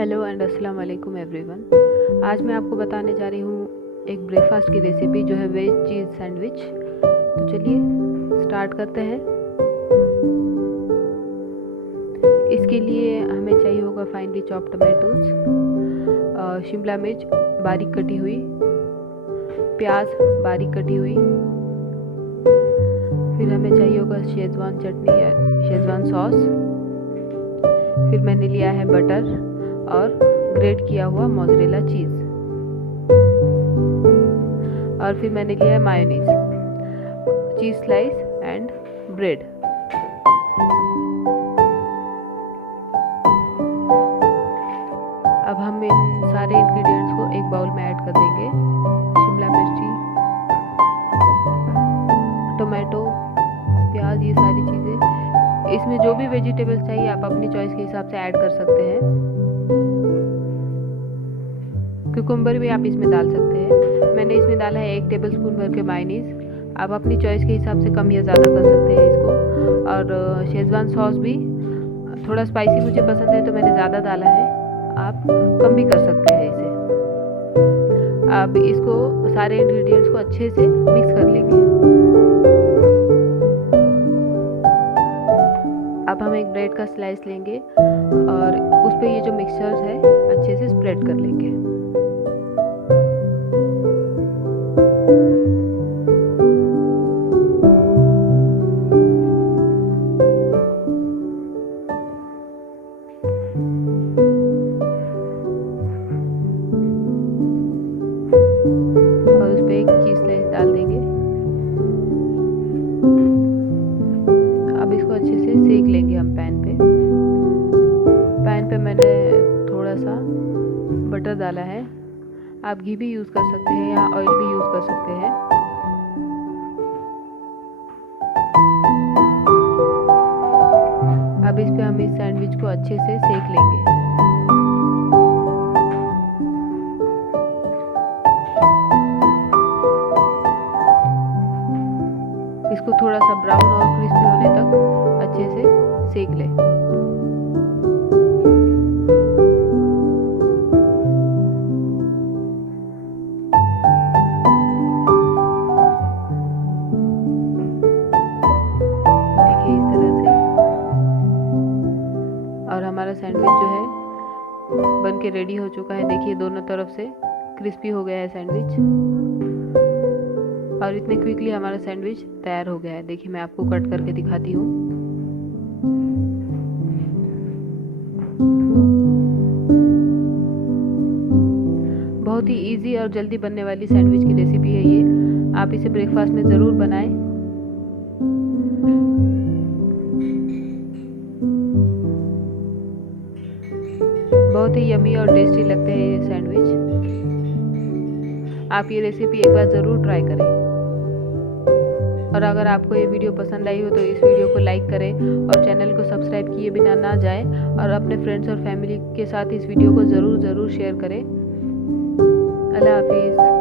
Hello and अस्सलाम वालेकुम everyone. आज मैं आपको बताने जा रही हूँ एक ब्रेकफास्ट की रेसिपी जो है वेज चीज़ सैंडविच। तो चलिए स्टार्ट करते हैं। इसके लिए हमें चाहिए होगा फाइनली चॉप टमाटोज, शिमला मिर्च बारीक कटी हुई, प्याज बारीक कटी हुई, फिर हमें चाहिए होगा शेजवान चटनी या शेजवान सॉस, फिर मैंने लिया है बटर और ग्रेट किया हुआ मोज़रेला चीज़, और फिर मैंने लिया है mayonnaise, cheese slice and bread. अब हम इन सारे इंग्रेडिएंट्स को एक बाउल में ऐड कर देंगे। शिमला मिर्ची, टोमेटो, प्याज, ये सारी चीज़ें। इसमें जो भी वेजिटेबल्स चाहिए आप अपनी चॉइस के हिसाब से ऐड कर सकते हैं। कुकुम्बर भी आप इसमें डाल सकते हैं। मैंने इसमें डाला है 1 टेबलस्पून भर के मायोनीज। आप अपनी चॉइस के हिसाब से कम या ज़्यादा कर सकते हैं इसको। और शेजवान सॉस भी थोड़ा स्पाइसी मुझे पसंद है तो मैंने ज़्यादा डाला है, आप कम भी कर सकते हैं इसे। अब इसको सारे इंग्रेडिएंट्स को अच्छे से मिक्स कर लेंगे। अब हम एक ब्रेड का स्लाइस लेंगे और उस पर ये जो मिक्सचर है अच्छे से स्प्रेड कर लेंगे। और उस पर एक चीज़ स्लाइस डाल देंगे। अब इसको अच्छे से सेक लेंगे हम पैन पे मैंने थोड़ा सा बटर डाला है। आप घी भी यूज़ कर सकते हैं या ऑयल भी यूज़ कर सकते हैं। अब इस पे हम इस सैंडविच को अच्छे से सेक लेंगे। इसको थोड़ा सा ब्राउन और क्रिस्पी होने तक अच्छे से सेक लें। देखिए इस तरह से। और हमारा सैंडविच जो है बन के रेडी हो चुका है। देखिए दोनों तरफ से क्रिस्पी हो गया है सैंडविच, और इतने क्विकली हमारा सैंडविच तैयार हो गया है। देखिए मैं आपको कट करके दिखाती हूँ। बहुत ही इजी और जल्दी बनने वाली सैंडविच की रेसिपी है ये। आप इसे ब्रेकफास्ट में ज़रूर बनाएं। बहुत ही यमी और टेस्टी लगते हैं ये सैंडविच। आप ये रेसिपी एक बार ज़रूर ट्राई करें। और अगर आपको ये वीडियो पसंद आई हो तो इस वीडियो को लाइक करें और चैनल को सब्सक्राइब किए बिना ना जाएं, और अपने फ्रेंड्स और फैमिली के साथ इस वीडियो को ज़रूर शेयर करें। अल्लाह हाफिज़।